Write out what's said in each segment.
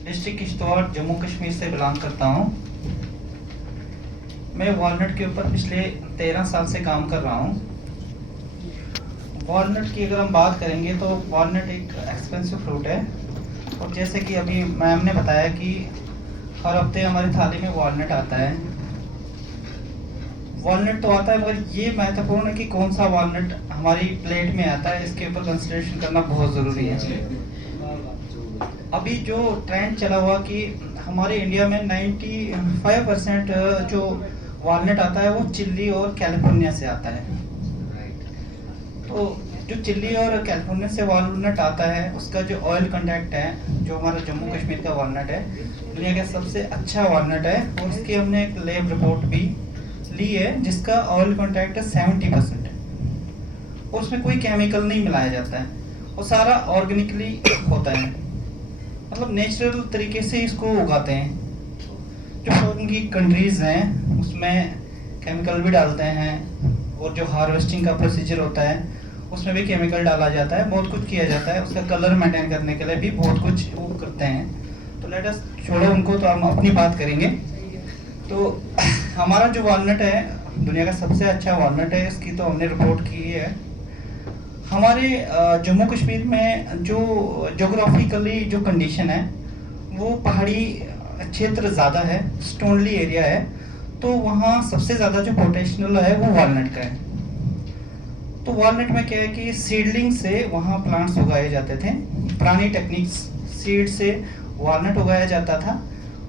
District Kishtwar Jammu Kashmir से belong करता हूँ। मैं वॉलनट के ऊपर पिछले 13 साल से काम कर रहा हूँ। वॉलनट की अगर हम बात करेंगे तो वॉलनट एक एक्सपेंसिव फ्रूट है, और जैसे कि अभी मैम ने बताया कि हर हफ्ते हमारी थाली में वॉलनट आता है। वॉलनट तो आता है, मगर ये महत्वपूर्ण है कि कौन सा वॉलनट हमारी प्लेट में आता है, इसके ऊपर कंसिडरेशन करना बहुत ज़रूरी है। अभी जो ट्रेंड चला हुआ कि हमारे इंडिया में 95% जो वॉलनट आता है वो चिल्ली और कैलिफोर्निया से आता है। तो जो चिल्ली और कैलिफोर्निया से वॉलनट आता है उसका जो ऑयल कंटेंट है, जो हमारा जम्मू कश्मीर का वॉलनट है, दुनिया का सबसे अच्छा वॉलनट है। और उसकी हमने एक लैब रिपोर्ट भी ली है जिसका ऑयल कंटेंट 70% है, और उसमें कोई केमिकल नहीं मिलाया जाता है, और सारा ऑर्गेनिकली होता है, मतलब नेचुरल तरीके से इसको उगाते हैं। जो फॉरेन की कंट्रीज़ हैं उसमें केमिकल भी डालते हैं, और जो हार्वेस्टिंग का प्रोसीजर होता है उसमें भी केमिकल डाला जाता है, बहुत कुछ किया जाता है। उसका कलर मेंटेन करने के लिए भी बहुत कुछ वो करते हैं। तो लेट अस छोड़ो उनको, तो हम अपनी बात करेंगे। तो हमारा जो वॉलनट है दुनिया का सबसे अच्छा वॉलनट है, इसकी तो हमने रिपोर्ट की है। हमारे जम्मू कश्मीर में जो जोग्राफिकली जो कंडीशन है वो पहाड़ी क्षेत्र ज़्यादा है, स्टोनली एरिया है, तो वहाँ सबसे ज़्यादा जो पोटेंशियल है वो वॉलनट का है। तो वॉलनट में क्या है कि सीडलिंग से वहाँ प्लांट्स उगाए जाते थे। पुरानी टेक्निक्स, सीड से वॉलनट उगाया जाता था,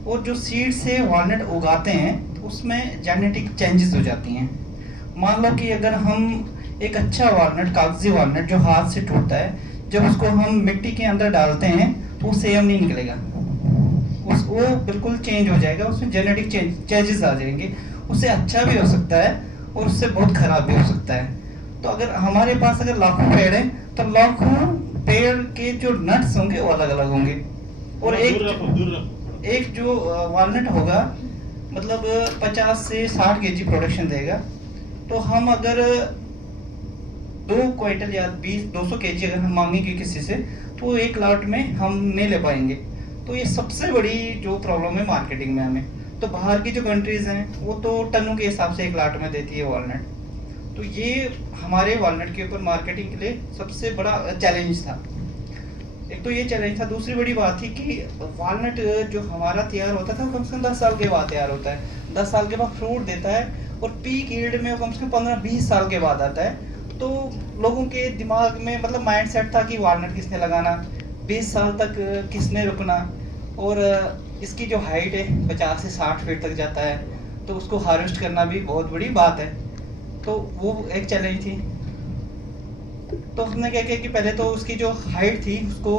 और जो सीड से वॉलनट उगाते हैं तो उसमें जेनेटिक चेंजेस हो जाती हैं। मान लो कि अगर हम एक अच्छा वॉलनट, कागजी वॉलनट जो हाथ से टूटता है, जब उसको हम मिट्टी के अंदर डालते हैं तो वो सेम नहीं निकलेगा, वो बिल्कुल चेंज हो जाएगा, उसमें जेनेटिक चेंजेस आ जाएंगे। उससे अच्छा भी हो सकता है और उससे बहुत खराब भी हो सकता है। तो अगर हमारे पास अगर लाखों पेड़ हैं तो लाखों पेड़ के जो नट्स होंगे वो अलग अलग होंगे, और एक जो वॉलनट होगा मतलब 50 से 60 केजी प्रोडक्शन देगा। तो हम अगर 2 क्विंटल या 200 केजी अगर हम मांगेंगे किसी से, तो 1 लाट में हम नहीं ले पाएंगे। तो ये सबसे बड़ी जो प्रॉब्लम है मार्केटिंग में हमें। तो बाहर की जो कंट्रीज हैं वो तो टनों के हिसाब से 1 लाट में देती है वॉलनट। तो ये हमारे वॉलनट के ऊपर मार्केटिंग के लिए सबसे बड़ा चैलेंज था। एक तो ये चैलेंज था, दूसरी बड़ी बात थी कि वॉलनट जो हमारा तैयार होता था कम से कम 10 साल के बाद तैयार होता है, 10 साल के बाद फ्रूट देता है, और पीक यील्ड में वो कम से कम 15-20 साल के बाद आता है। तो लोगों के दिमाग में मतलब माइंड सेट था कि वॉलनट किसने लगाना, 20 साल तक किसने रुकना, और इसकी जो हाइट है 50 से 60 फीट तक जाता है, तो उसको हार्वेस्ट करना भी बहुत बड़ी बात है। तो वो एक चैलेंज थी। तो हमने क्या किया कि पहले तो उसकी जो हाइट थी उसको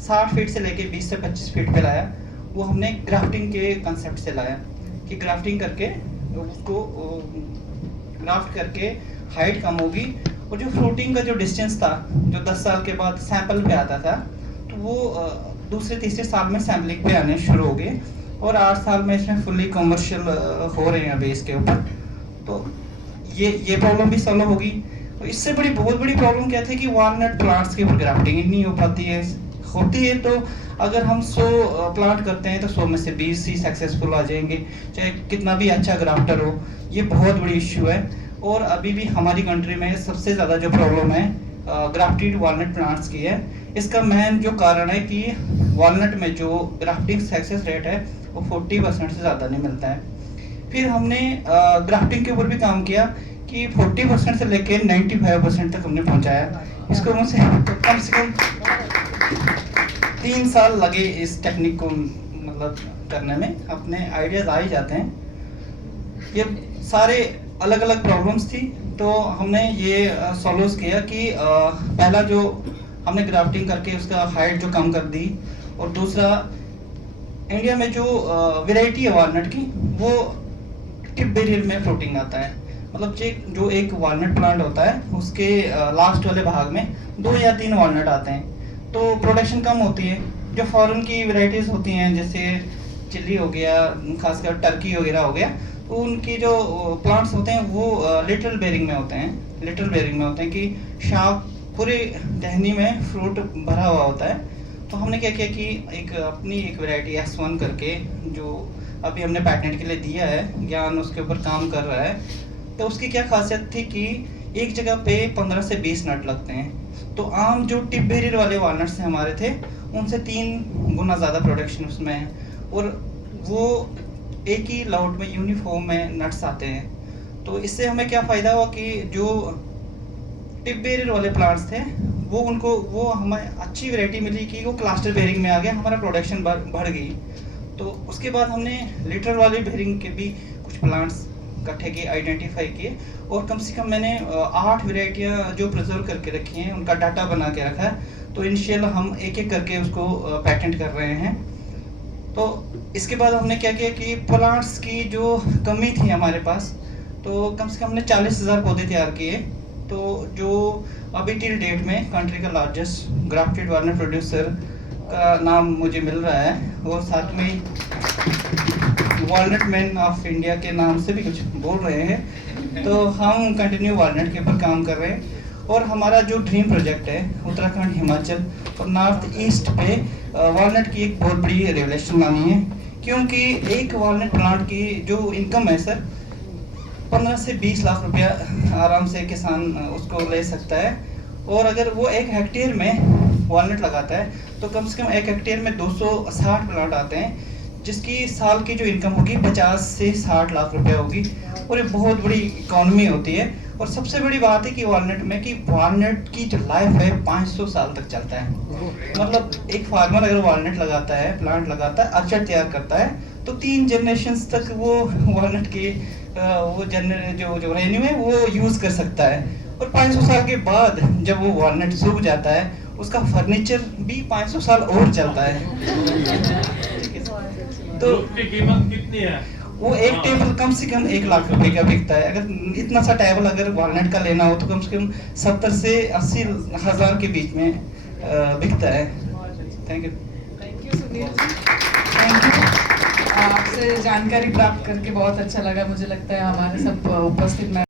60 फीट से लेके 20 से 25 फीट पे लाया। वो हमने ग्राफ्टिंग के कंसेप्ट से लाया कि ग्राफ्टिंग करके उसको ग्राफ्ट करके हाइट कम होगी, और जो फ्रूटिंग का जो डिस्टेंस था जो 10 साल के बाद सैंपल पे आता था, तो वो दूसरे तीसरे साल में सैम्पलिंग पे आने शुरू हो गए, और 8 साल में इसमें फुल्ली कमर्शियल हो रहे हैं अभी इसके ऊपर। तो ये प्रॉब्लम भी सॉल्व होगी। तो इससे बहुत बड़ी प्रॉब्लम क्या थी कि वॉलनट प्लांट्स के ऊपर ग्राफ्टिंग नहीं हो पाती है। होती है तो अगर हम 100 प्लांट करते हैं तो 100 में से 20 ही सक्सेसफुल आ जाएंगे, चाहे कितना भी अच्छा ग्राफ्टर हो। ये बहुत बड़ी इश्यू है, और अभी भी हमारी कंट्री में सबसे ज़्यादा जो प्रॉब्लम है ग्राफ्टेड वॉलनट प्लांट्स की है। इसका मेन जो कारण है कि वॉलनट में जो ग्राफ्टिंग सक्सेस रेट है वो 40% से ज़्यादा नहीं मिलता है। फिर हमने ग्राफ्टिंग के ऊपर भी काम किया कि 40% से लेकर 95% तक हमने पहुंचाया इसको। मुझसे कम से कम 3 साल लगे इस टेक्निक को मतलब करने में, अपने आइडियाज़ आ ही जाते हैं। ये सारे अलग अलग प्रॉब्लम्स थी, तो हमने ये सॉल्व किया कि पहला जो हमने ग्राफ्टिंग करके उसका हाइट जो कम कर दी, और दूसरा इंडिया में जो वैरायटी है वॉलनट की वो टिप बेरियर में फ्रूटिंग आता है। मतलब जो एक वॉलनट प्लांट होता है उसके लास्ट वाले भाग में 2 या 3 वॉलनट आते हैं, तो प्रोडक्शन कम होती है। जो फॉरेन की वैरायटीज़ होती हैं जैसे चिल्ली हो गया, खासकर टर्की वगैरह हो गया, तो उनकी जो प्लांट्स होते हैं वो लिटिल बेरिंग में होते हैं, कि शाख पूरे टहनी में फ्रूट भरा हुआ होता है। तो तो हमने क्या किया कि एक वैरायटी S1 करके, जो अभी हमने पैटेंट के लिए दिया है, ज्ञान उसके ऊपर काम कर रहा है। तो उसकी क्या खासियत थी कि एक जगह पे 15 से 20 नट लगते हैं। तो आम जो टिप बैरियर वाले वालनट्स हमारे थे, उनसे 3 गुना ज़्यादा प्रोडक्शन उसमें है, और वो एक ही लाउट में यूनिफॉर्म में नट्स आते हैं। तो इससे हमें क्या फ़ायदा हुआ कि जो टिप बैरियर वाले प्लांट्स थे वो हमें अच्छी वैरायटी मिली कि वो क्लस्टर बेयरिंग में आ गया, हमारा प्रोडक्शन बढ़ गई। तो उसके बाद हमने लिटर वाले बेयरिंग के भी कुछ प्लांट्स इकट्ठे किए, आइडेंटिफाई किए, और कम से कम मैंने 8 वैरायटियाँ जो प्रिजर्व करके रखी हैं उनका डाटा बना के रखा है। तो इनिशियल हम एक एक करके उसको पैटेंट कर रहे हैं। तो इसके बाद हमने क्या किया कि प्लांट्स की जो कमी थी हमारे पास, तो कम से कम हमने 40,000 पौधे तैयार किए। तो जो अभी टिल डेट में कंट्री का लार्जेस्ट ग्राफ्टेड वालनट प्रोड्यूसर का नाम मुझे मिल रहा है, और साथ में वालनट मैन ऑफ इंडिया के नाम से भी कुछ बोल रहे हैं। तो हम कंटिन्यू वालनट के ऊपर काम कर रहे हैं, और हमारा जो ड्रीम प्रोजेक्ट है उत्तराखंड, हिमाचल और नॉर्थ ईस्ट पे वालनट की एक बहुत बड़ी रेवोल्यूशन लानी है। क्योंकि एक वालनट प्लांट की जो इनकम है सर, 15 से 20 लाख रुपया आराम से किसान उसको ले सकता है। और अगर वो 1 हेक्टेयर में वालनट लगाता है तो कम से कम 1 हेक्टेयर में 260 प्लांट आते हैं, जिसकी साल की जो इनकम होगी 50 से 60 लाख रुपया होगी, और ये बहुत बड़ी इकॉनमी होती है। और सबसे बड़ी बात है कि वालनट में कि वालनट की जो लाइफ है 500 साल तक चलता है। मतलब एक फार्मर अगर वालनट लगाता है, प्लांट लगाता है, अर्चड तैयार करता है, तो 3 जनरेशन्स तक वो वालनट के जो रेन्यू है वो यूज़ कर सकता है। और 500 साल के बाद जब वो वालनट सूख जाता है, उसका फर्नीचर भी 500 साल और चलता है। तो उसकी कीमत कितनी है? वो एक टेबल कम से कम 1 लाख रुपए का बिकता है। अगर इतना सा टेबल अगर वालनट का लेना हो तो कम से कम 70 से 80 हज़ार के बीच में बिकता है। Thank you Sunil ji, thank you. आपसे जानकारी प्राप्त करके बहुत अच्छा लगा। मुझे लगता है हमारे सब उपस्थित